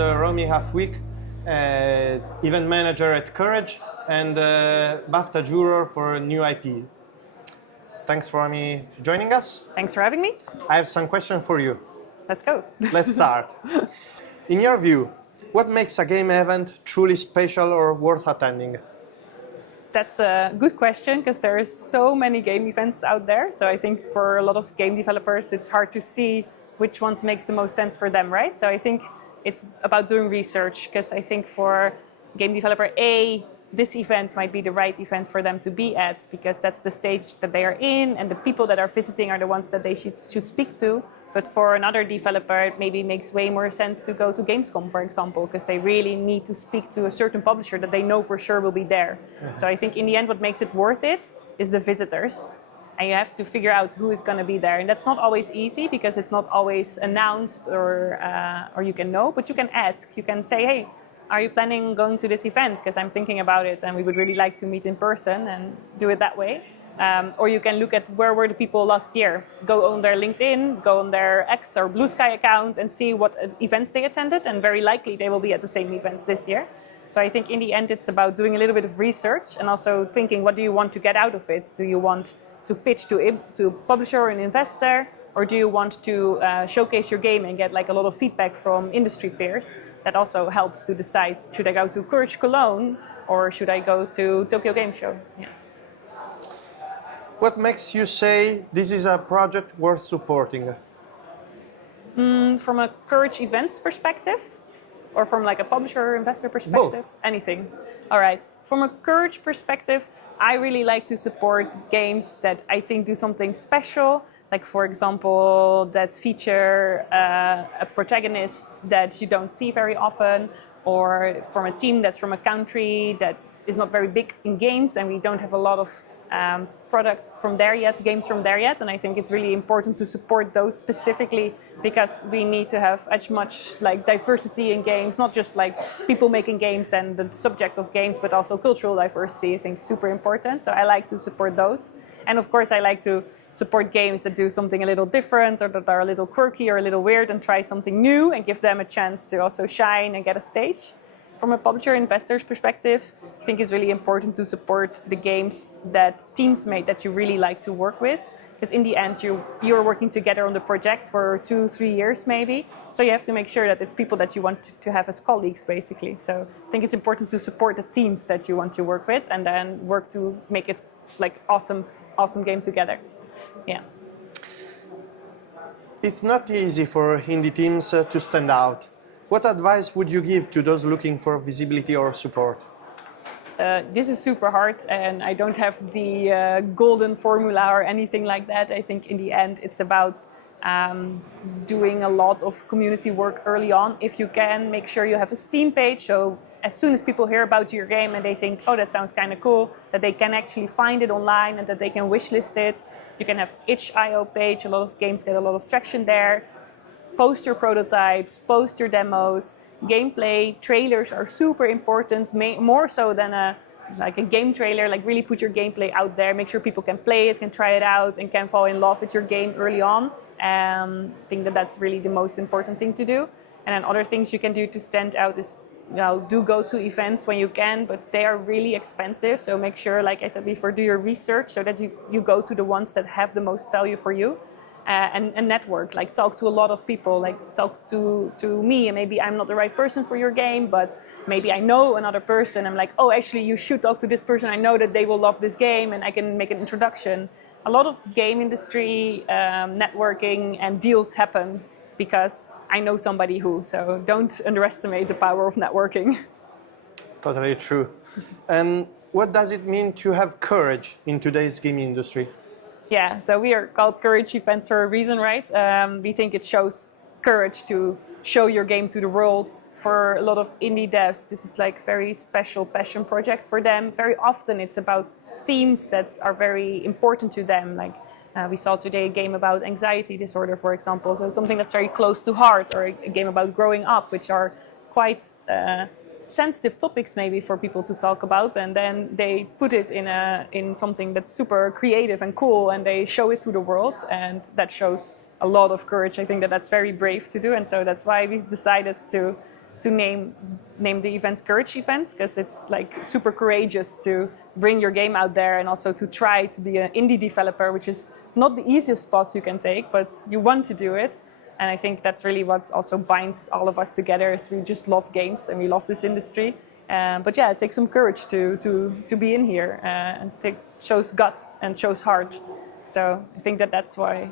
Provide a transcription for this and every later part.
Romy Halfweeg, event manager at Courage and BAFTA Juror for new IP. Thanks, Romy, for joining us. Thanks for having me. I have some questions for you. Let's go. Let's start. In your view, what makes a game event truly special or worth attending? That's a good question because there are so many game events out there. So I think for a lot of game developers, it's hard to see which ones makes the most sense for them, right? So I think it's about doing research because I think for game developer A, this event might be the right event for them to be at because that's the stage that they are in and the people that are visiting are the ones that they should speak to. But for another developer, it maybe makes way more sense to go to Gamescom, for example, because they really need to speak to a certain publisher that they know for sure will be there. Mm-hmm. So I think in the end, what makes it worth it is the visitors. And you have to figure out who is going to be there. And that's not always easy because it's not always announced or you can know, but you can ask. You can say, hey, are you planning on going to this event? Because I'm thinking about it and we would really like to meet in person and do it that way. Or you can look at where were the people last year. Go on their LinkedIn, go on their X or Blue Sky account and see what events they attended. And very likely they will be at the same events this year. So I think in the end it's about doing a little bit of research and also thinking what do you want to get out of it? Do you want to pitch to a publisher or an investor? Or do you want to showcase your game and get like a lot of feedback from industry peers? That also helps to decide, should I go to Courage Cologne or should I go to Tokyo Game Show? Yeah. What makes you say this is a project worth supporting? From a Courage events perspective? Or from like a publisher or investor perspective? Both. Anything. All right. From a Courage perspective, I really like to support games that I think do something special. Like, for example, that feature a protagonist that you don't see very often. Or from a team that's from a country that is not very big in games and we don't have a lot of products from there yet, games from there yet, and I think it's really important to support those specifically because we need to have as much like diversity in games, not just like people making games and the subject of games, but also cultural diversity. I think super important. So I like to support those, and of course I like to support games that do something a little different or that are a little quirky or a little weird and try something new and give them a chance to also shine and get a stage. From a publisher investor's perspective, I think it's really important to support the games that teams made that you really like to work with. Because in the end, you're working together on the project for 2-3 years maybe. So you have to make sure that it's people that you want to have as colleagues, basically. So I think it's important to support the teams that you want to work with and then work to make it like awesome game together. Yeah. It's not easy for indie teams to stand out. What advice would you give to those looking for visibility or support? This is super hard and I don't have the golden formula or anything like that. I think in the end it's about doing a lot of community work early on. If you can, make sure you have a Steam page. So as soon as people hear about your game and they think, oh, that sounds kind of cool, that they can actually find it online and that they can wishlist it. You can have itch.io page. A lot of games get a lot of traction there. Post your prototypes, post your demos, gameplay, trailers are super important, more so than a game trailer, like really put your gameplay out there, make sure people can play it, can try it out, and can fall in love with your game early on. I think that that's really the most important thing to do. And then other things you can do to stand out is, do go to events when you can, but they are really expensive. So make sure, like I said before, do your research so that you go to the ones that have the most value for you. And network, like talk to a lot of people, like talk to me, and maybe I'm not the right person for your game, but maybe I know another person. I'm like, oh, actually you should talk to this person. I know that they will love this game and I can make an introduction. A lot of game industry networking and deals happen because I know somebody who, so don't underestimate the power of networking. Totally true. And what does it mean to have courage in today's game industry? Yeah, so we are called Courage Events for a reason, right? We think it shows courage to show your game to the world. For a lot of indie devs, this is like a very special passion project for them. Very often it's about themes that are very important to them. Like we saw today a game about anxiety disorder, for example. So something that's very close to heart, or a game about growing up, which are quite sensitive topics maybe for people to talk about, and then they put it in something that's super creative and cool, and they show it to the world, and that shows a lot of courage. I think that that's very brave to do, and so that's why we decided to to name the event Courage Events, because it's like super courageous to bring your game out there and also to try to be an indie developer, which is not the easiest spot you can take, but you want to do it. And I think that's really what also binds all of us together, is we just love games and we love this industry. But yeah, it takes some courage to be in here, and it shows gut and shows heart. So I think that's why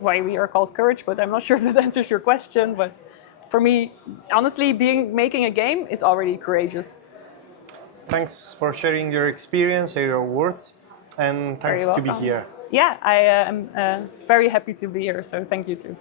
we are called Courage, but I'm not sure if that answers your question. But for me, honestly, making a game is already courageous. Thanks for sharing your experience and your words, and thanks to be here. Yeah, I am very happy to be here, so thank you too.